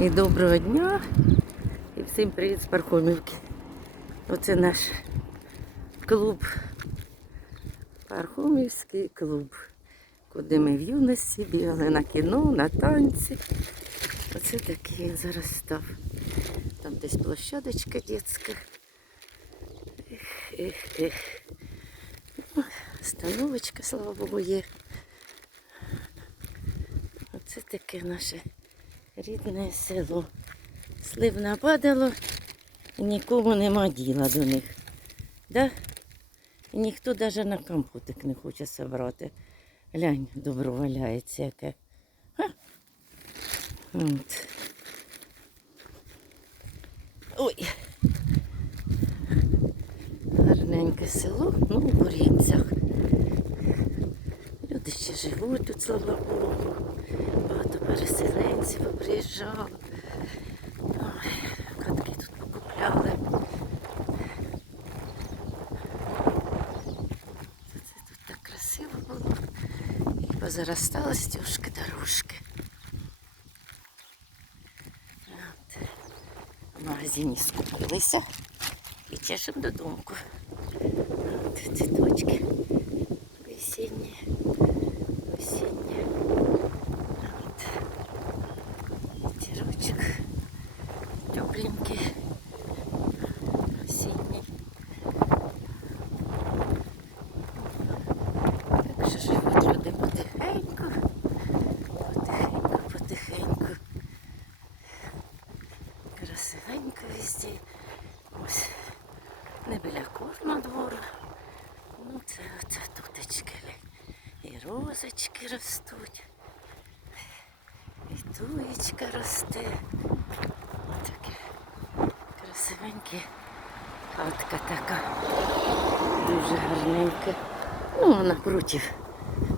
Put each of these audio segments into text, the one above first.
І доброго дня. І всім привіт з Пархомівки. Оце наш клуб. Пархомівський клуб. Куди ми в юності бігали на кіно, на танці. Оце такий він зараз став. Там десь площадочка дитяча. Ех, ех, ех. Ну, Становочка, слава Богу, є. Оце таке наше рідне село. Слив нападало, і нікому нема діла до них. Да? І ніхто навіть на компотик не хоче собрати. Глянь, добро валяється яке. Ха? От. Ой. Гарненьке село, ну, у Борінцях. Люди ще живуть тут, слава Богу. Багато переселенців приїжджало. Катки тут покупляли. Це тут так красиво було. І позаростали стюжки дорожки. От. В магазині скупилися і чешемо додому. От цвіточки Вітерочок тепленький, осінній. Так що живуть люди потихеньку, потихеньку, потихеньку. Красивенько везде. Ось не біля кожного двору. Ну це оце тутечки. І розочки ростуть. Туєчка росте. Таке красивеньке. Хатка така. Дуже гарненька. Ну, напротив.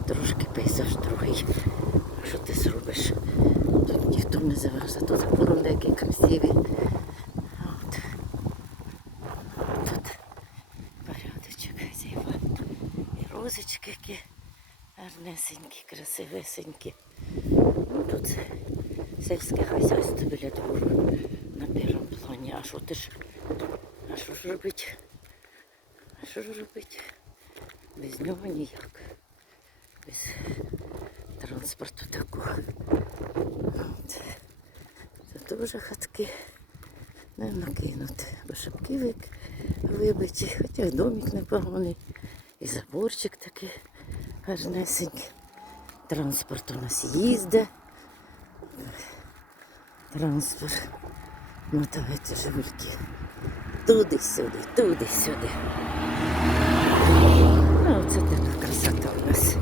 Трошки пейзаж другий. Що ти зробиш? Тут ніхто не завез, тут запорони які красиві. От. Тут порядочок хазяйва. І розочки які гарнесенькі, красивесенькі. Ну тут сільське хазяйство біля двору на першому плані. А що ти ж? А що ж робить? А що ж робить? Без нього ніяк. Без транспорту такого. Це теж хатки не накинути. Бо шибки вибиті, хоча домик непоганий. І заборчик такий Гарнесенький. Транспорт у нас їздить. Транспорт. Ну, Мотається жульки. Туди-сюди, туди-сюди. Ну, Оце така красота у нас.